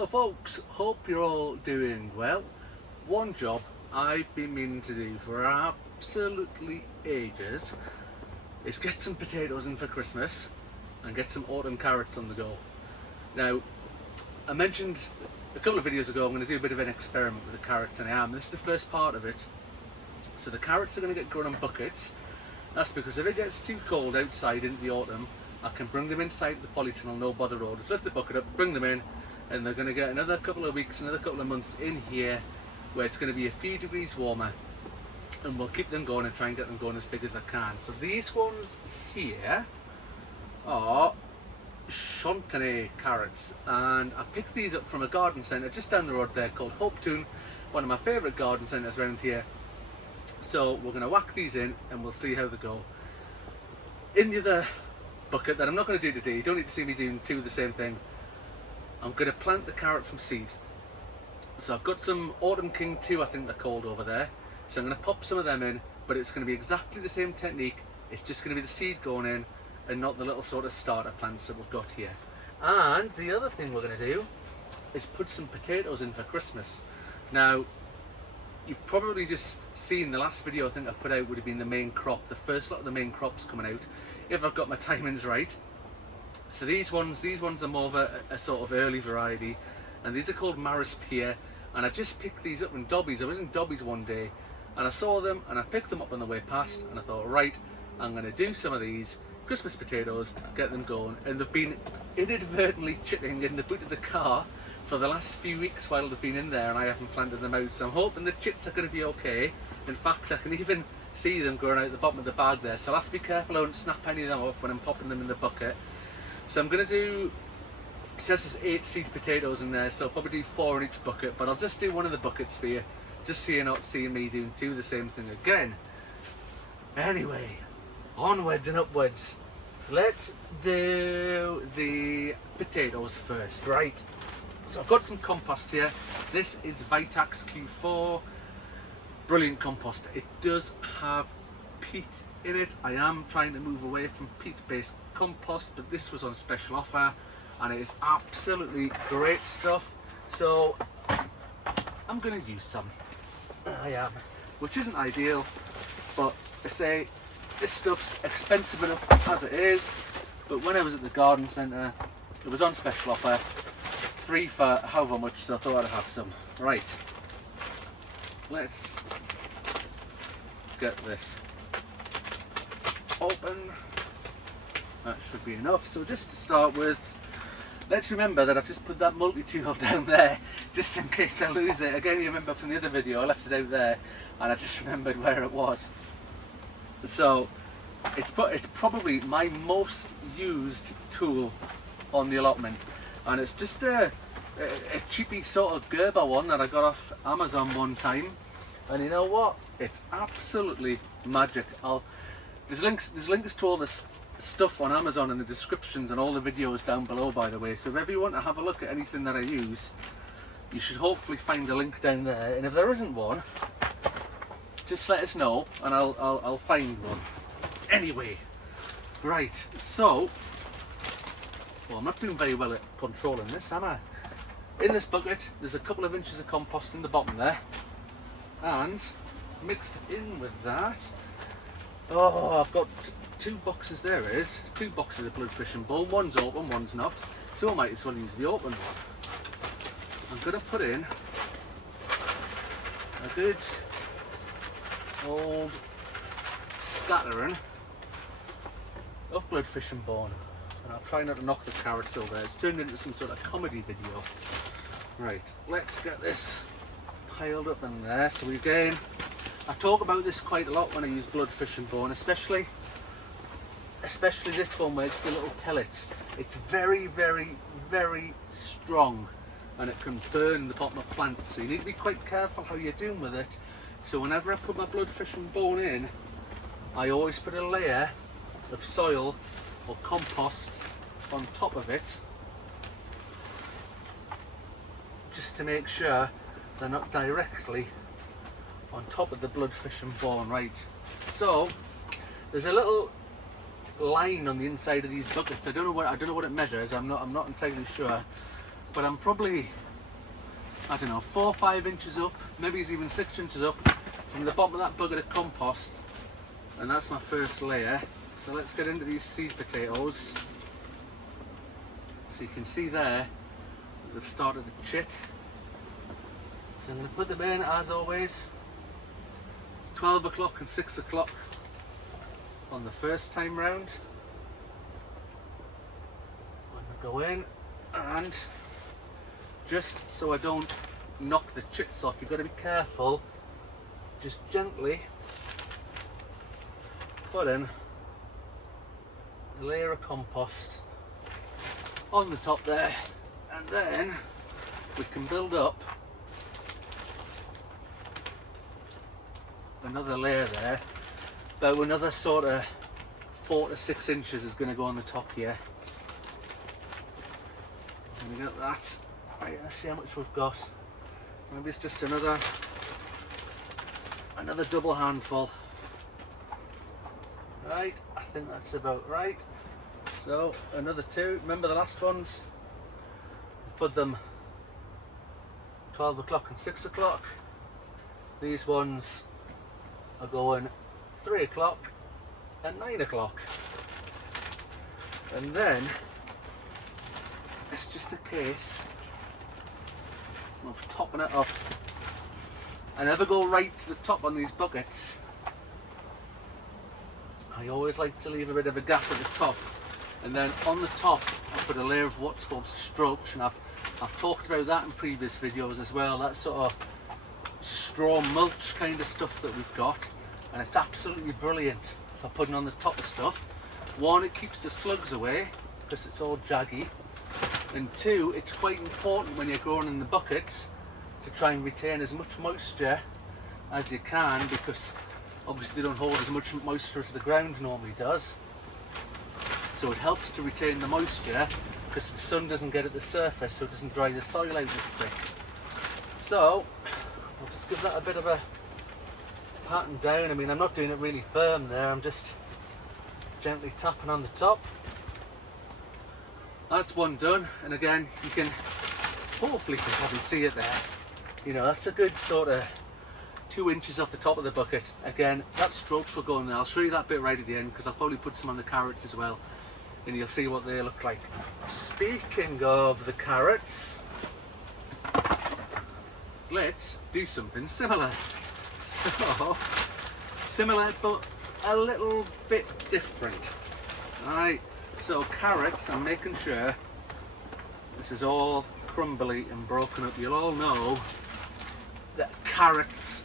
Hello folks, hope you're all doing well. One job I've been meaning to do for absolutely ages is get some potatoes in for Christmas and get some autumn carrots on the go. Now, I mentioned a couple of videos ago I'm going to do a bit of an experiment with the carrots, and I am. This is the first part of it. So the carrots are going to get grown in buckets. That's because if it gets too cold outside into the autumn, I can bring them inside the polytunnel, no bother at all. Just lift the bucket up, bring them in, and they're going to get another couple of weeks, another couple of months in here where it's going to be a few degrees warmer, and we'll keep them going and try and get them going as big as I can. So these ones here are Chantenay carrots, and I picked these up from a garden centre just down the road there called Allotment, one of my favourite garden centres around here. So we're going to whack these in and we'll see how they go. In the other bucket that I'm not going to do today, you don't need to see me doing two of the same thing, I'm going to plant the carrot from seed. So I've got some Autumn King 2, I think they're called, over there. So I'm going to pop some of them in, but it's going to be exactly the same technique. It's just going to be the seed going in and not the little sort of starter plants that we've got here. And the other thing we're going to do is put some potatoes in for Christmas. Now, you've probably just seen the last video I think I put out would have been the main crop, the first lot of the main crops coming out, if I've got my timings right. So these ones are more of a sort of early variety, and these are called Maris Pierre, and I just picked these up in Dobbies. I was in Dobbies one day and I saw them and I picked them up on the way past, and I thought, right, I'm going to do some of these Christmas potatoes, get them going. And they've been inadvertently chitting in the boot of the car for the last few weeks while they've been in there and I haven't planted them out, so I'm hoping the chits are going to be okay. In fact, I can even see them growing out the bottom of the bag there, so I'll have to be careful I don't snap any of them off when I'm popping them in the bucket. So I'm going to do, it says there's 8 seed potatoes in there, so I'll probably do 4 in each bucket, but I'll just do one of the buckets for you, just so you're not seeing me doing two of the same thing again. Anyway, onwards and upwards. Let's do the potatoes first, right? So I've got some compost here. This is Vitax Q4. Brilliant compost. It does have peat in it. I am trying to move away from peat-based compost, but this was on special offer and it is absolutely great stuff. So I'm going to use some. I am. Which isn't ideal, but I say this stuff's expensive enough as it is, but when I was at the garden centre, it was on special offer. 3 for however much, so I thought I'd have some. Right, let's get this open. That should be enough. So just to start with, let's remember that I've just put that multi-tool down there just in case I lose it. Again, you remember from the other video I left it out there and I just remembered where it was. So it's probably my most used tool on the allotment, and it's just a cheapy sort of Gerber one that I got off Amazon one time, and you know what, it's absolutely magic. There's links to all this stuff on Amazon in the descriptions and all the videos down below, by the way, so if ever you want to have a look at anything that I use, you should hopefully find a link down there, and if there isn't one, just let us know and I'll find one. Anyway, right, so well, I'm not doing very well at controlling this, am I? In this bucket, there's a couple of inches of compost in the bottom there, and mixed in with that, oh, I've got 2 boxes. There it is, 2 boxes of bloodfish and bone. One's open, one's not, so I might as well use the open one. I'm going to put in a good old scattering of bloodfish and bone. And I'll try not to knock the carrots over. It's turned into some sort of comedy video. Right, let's get this piled up in there. So again, I talk about this quite a lot when I use bloodfish and bone, especially this one where it's the little pellets. It's very, very, very strong and it can burn the bottom of plants. So you need to be quite careful how you're doing with it. So whenever I put my bloodfish and bone in, I always put a layer of soil or compost on top of it, just to make sure they're not directly on top of the bloodfish and bone. Right, so there's a little line on the inside of these buckets. I don't know what it measures. I'm not entirely sure, but I'm probably I don't know, 4 or 5 inches up, maybe it's even 6 inches up from the bottom of that bucket of compost. And that's my first layer. So let's get into these seed potatoes. So you can see there, they've started to chit. So I'm going to put them in, as always, 12 o'clock and 6 o'clock on the first time round. I'm going to go in, and just so I don't knock the chits off, you've got to be careful. Just gently put in a layer of compost on the top there, and then we can build up another layer there. About another sort of 4 to 6 inches is going to go on the top here. And we got that. Right, let's see how much we've got. Maybe it's just another double handful. Right, I think that's about right. So another 2. Remember the last ones? Put them 12 o'clock and 6 o'clock. These ones are going 3 o'clock and 9 o'clock. And then it's just a case of topping it up. I never go right to the top on these buckets. I always like to leave a bit of a gap at the top, and then on the top I put a layer of what's called structure, and I've talked about that in previous videos as well. That sort of straw mulch kind of stuff that we've got, and it's absolutely brilliant for putting on the top of stuff. 1, it keeps the slugs away because it's all jaggy, and 2, it's quite important when you're growing in the buckets to try and retain as much moisture as you can, because obviously they don't hold as much moisture as the ground normally does. So it helps to retain the moisture because the sun doesn't get at the surface, so it doesn't dry the soil out as quick. So I'll just give that a bit of a patting down. I mean, I'm not doing it really firm there, I'm just gently tapping on the top. That's one done, and again, you can hopefully probably see it there. You know, that's a good sort of 2 inches off the top of the bucket. Again, that structure will go in there. I'll show you that bit right at the end, because I'll probably put some on the carrots as well, and you'll see what they look like. Speaking of the carrots, let's do something similar. So, similar but a little bit different. Alright, so carrots, I'm making sure this is all crumbly and broken up. You'll all know that carrots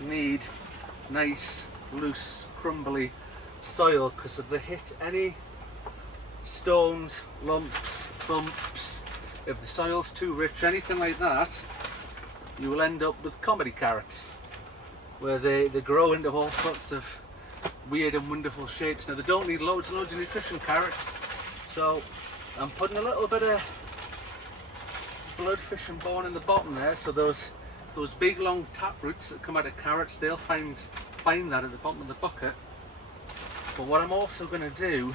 need nice, loose, crumbly soil, because if they hit any stones, lumps, bumps, if the soil's too rich, anything like that, you will end up with comedy carrots, where they grow into all sorts of weird and wonderful shapes. Now, they don't need loads and loads of nutrition, carrots, so I'm putting a little bit of bloodfish and bone in the bottom there, so those big long tap roots that come out of carrots, they'll find that at the bottom of the bucket. But what I'm also going to do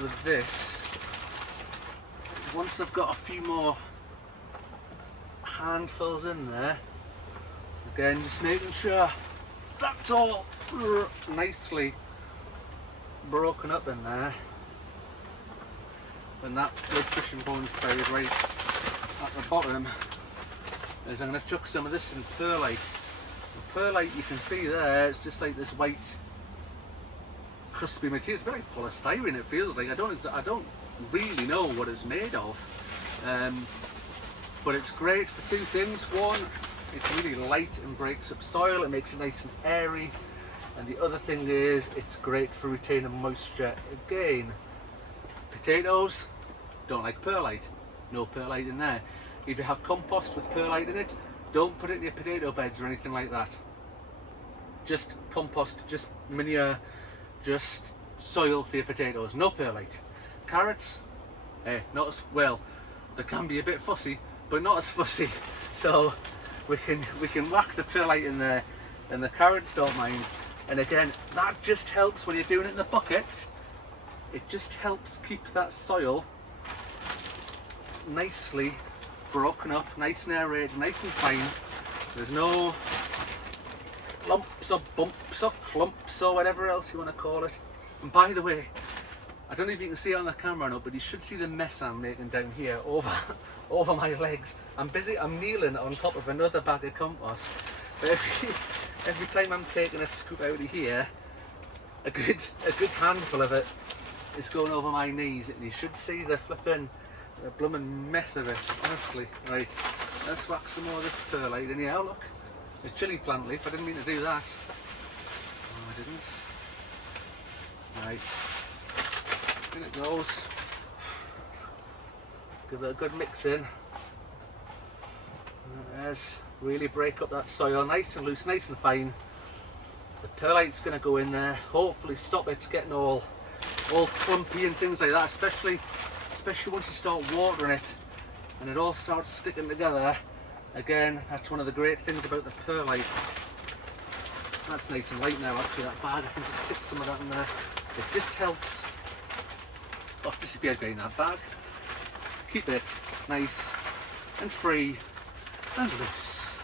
with this is, once I've got a few more handfuls in there, again just making sure that's all nicely broken up in there, and that bloodfish and bone's buried right at the bottom, is I'm going to chuck some of this in perlite. The perlite, you can see there, it's just like this white crispy material. It's a bit like polystyrene, it feels like. I don't really know what it's made of, but it's great for 2 things. 1, it's really light and breaks up soil, it makes it nice and airy, and the other thing is it's great for retaining moisture. Again, potatoes don't like perlite, no perlite in there. If you have compost with perlite in it, don't put it in your potato beds or anything like that. Just compost, just manure, just soil for your potatoes, no perlite. Carrots, not as well, they can be a bit fussy, but not as fussy. So we can whack the perlite in there, and the carrots don't mind. And again, that just helps when you're doing it in the buckets. It just helps keep that soil nicely broken up, nice and aerated, nice and fine. There's no lumps or bumps or clumps or whatever else you want to call it. And by the way, I don't know if you can see it on the camera or not, but you should see the mess I'm making down here over my legs. I'm kneeling on top of another bag of compost. But every time I'm taking a scoop out of here, a good handful of it is going over my knees, and you should see the blooming mess of it, honestly. Right, let's whack some more of this perlite in here. Oh look, a chilli plant leaf, I didn't mean to do that. Oh, I didn't. Right, in it goes. Give it a good mix in. There's, really break up that soil, nice and loose, nice and fine. The perlite's going to go in there, hopefully stop it getting all clumpy and things like that, especially once you start watering it and it all starts sticking together. Again, that's one of the great things about the perlite. That's nice and light now, actually, that bag. I can just tip some of that in there. It just helps. Oh, disappeared in that bag. Keep it nice and free and loose.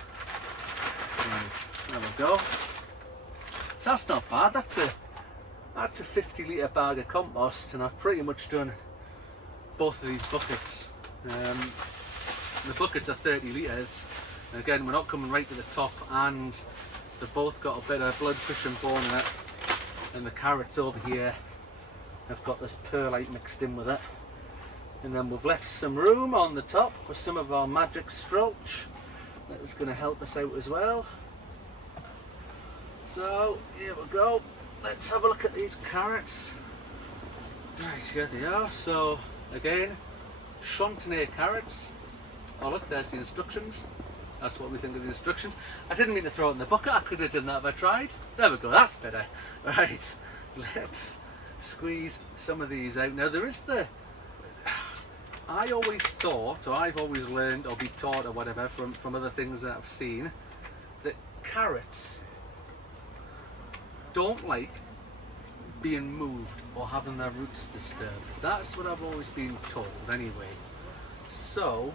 Right, there we go. So that's not bad. That's a 50 litre bag of compost, and I've pretty much done both of these buckets. The buckets are 30 litres. Again, we're not coming right to the top, and they've both got a bit of blood, fish and bone in it. And the carrots over here have got this perlite mixed in with it. And then we've left some room on the top for some of our magic stroach. That is going to help us out as well. So here we go. Let's have a look at these carrots. Right, here they are. So again, chantenay carrots. Oh look, there's the instructions. That's what we think of the instructions. I didn't mean to throw it in the bucket. I could have done that if I tried. There we go, that's better. Right, let's squeeze some of these out. Now there is I always thought, or I've always learned or been taught or whatever from other things that I've seen, that carrots don't like being moved or having their roots disturbed. That's what I've always been told anyway. So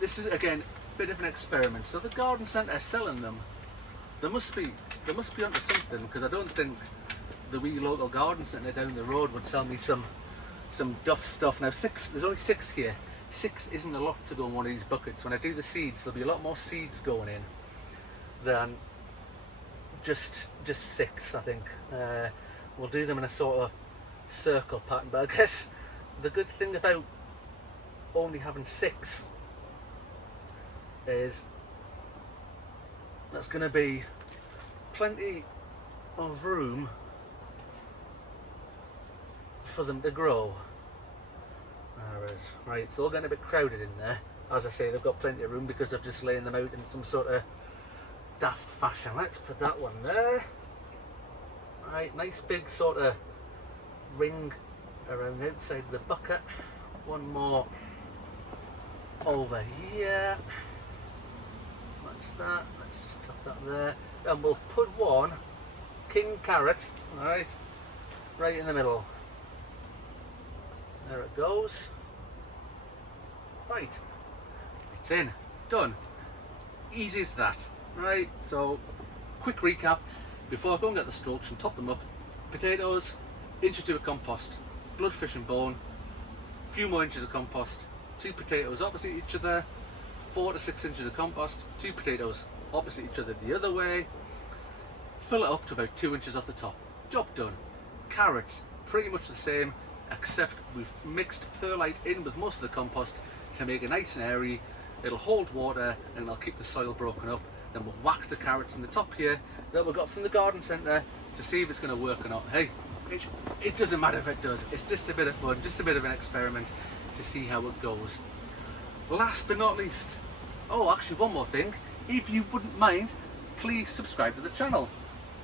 this is again a bit of an experiment. So the garden centre selling them, they must be onto something, because I don't think the wee local garden centre down the road would sell me some duff stuff. Now there's only 6 here. 6 isn't a lot to go in one of these buckets. When I do the seeds, there'll be a lot more seeds going in than just 6, I think. We'll do them in a sort of circle pattern, but I guess the good thing about only having 6 is there's going to be plenty of room for them to grow. Whereas, right, it's all getting a bit crowded in there. As I say, they've got plenty of room because I've just laid them out in some sort of daft fashion. Let's put that one there. Right, nice big sort of ring around the outside of the bucket. One more over here. That's that. Let's just tuck that there. And we'll put one king carrot, right in the middle. There it goes. Right, it's in, done. Easy as that. Right, so quick recap before I go and get the stalks and top them up. Potatoes, inch or 2 of compost, blood, fish and bone, few more inches of compost, 2 potatoes opposite each other, 4 to 6 inches of compost, 2 potatoes opposite each other the other way. Fill it up to about 2 inches off the top. Job done. Carrots, pretty much the same, except we've mixed perlite in with most of the compost to make it nice and airy. It'll hold water and it'll keep the soil broken up. Then we'll whack the carrots in the top here that we got from the garden centre to see if it's going to work or not. Hey, it doesn't matter if it does. It's just a bit of fun, just a bit of an experiment to see how it goes. Last but not least, oh, actually one more thing. If you wouldn't mind, please subscribe to the channel.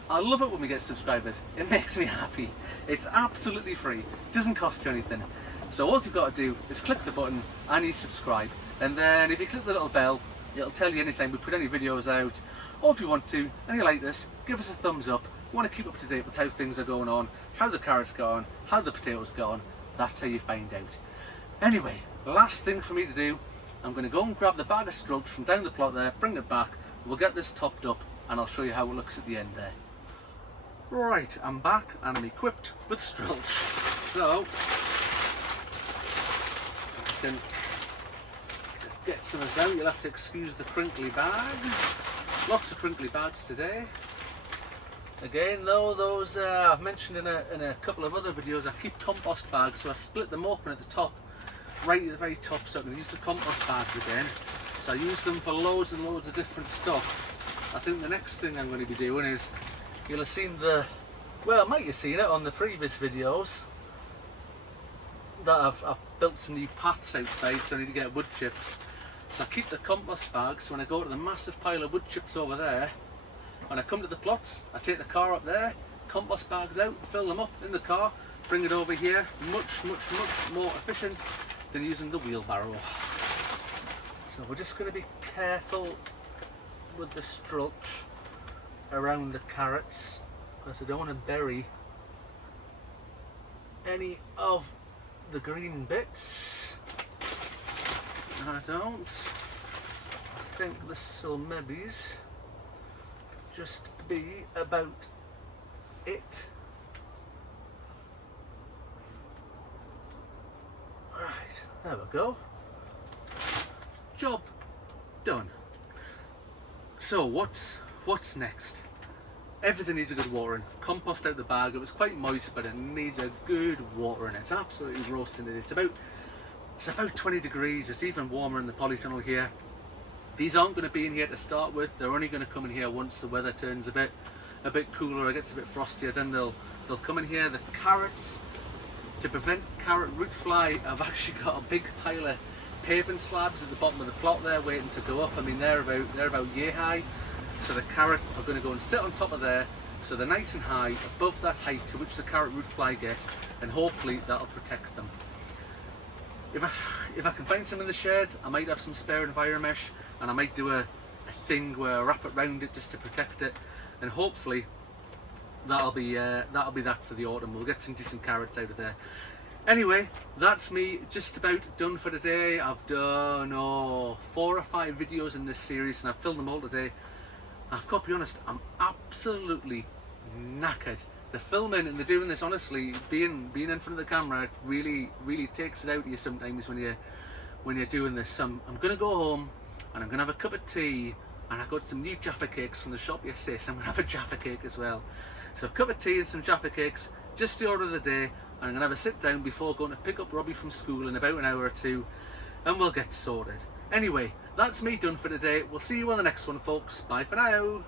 I love it when we get subscribers. It makes me happy. It's absolutely free. It doesn't cost you anything. So all you've got to do is click the button and you subscribe. And then if you click the little bell, it'll tell you anytime we put any videos out. Or if you want to, and you like this, give us a thumbs up. You want to keep up to date with how things are going on, how the carrots go on, how the potatoes go on. That's how you find out. Anyway, last thing for me to do, I'm going to go and grab the bag of strulch from down the plot there, bring it back, we'll get this topped up and I'll show you how it looks at the end there. Right, I'm back and I'm equipped with strulch. So, I can just get some of this out. You'll have to excuse the crinkly bag. Lots of crinkly bags today. Again though, those I've mentioned in a couple of other videos, I keep compost bags, so I split them open at the top, right at the very top, so I can use the compost bags again. So I use them for loads and loads of different stuff. I think the next thing I'm going to be doing is, you'll have seen might have seen it on the previous videos, that I've built some new paths outside, so I need to get wood chips. So I keep the compost bags, when I go to the massive pile of wood chips over there, when I come to the plots, I take the car up there, compost bags out, fill them up in the car, bring it over here. Much more efficient than using the wheelbarrow. So we're just going to be careful with the strulch around the carrots, because I don't want to bury any of the green bits. I don't. I think this will maybe just be about it. Right, there we go. Job done. So what's next? Everything needs a good watering. Compost out the bag. It was quite moist, but it needs a good watering. It's absolutely roasting it. It's about 20 degrees. It's even warmer in the polytunnel here. These aren't going to be in here to start with. They're only going to come in here once the weather turns a bit cooler, it gets a bit frostier. Then they'll come in here. The carrots, to prevent carrot root fly, I've actually got a big pile of paving slabs at the bottom of the plot there waiting to go up. I mean, they're about yay high. So the carrots are going to go and sit on top of there, so they're nice and high, above that height to which the carrot root fly get, and hopefully that'll protect them. If I can find some in the shed, I might have some spare EnviroMesh, and I might do a thing where I wrap it around it just to protect it, and hopefully that'll be that for the autumn. We'll get some decent carrots out of there. Anyway, that's me just about done for today. I've done 4 or 5 videos in this series, and I've filmed them all today. I've got to be honest, I'm absolutely knackered. The filming and the doing this, honestly, being in front of the camera really takes it out of you sometimes when you're doing this. So I'm going to go home and I'm going to have a cup of tea, and I got some new Jaffa cakes from the shop yesterday, so I'm going to have a Jaffa cake as well. So a cup of tea and some Jaffa cakes, just the order of the day, and I'm going to have a sit down before going to pick up Robbie from school in about an hour or two, and we'll get sorted. Anyway, that's me done for today. We'll see you on the next one, folks. Bye for now.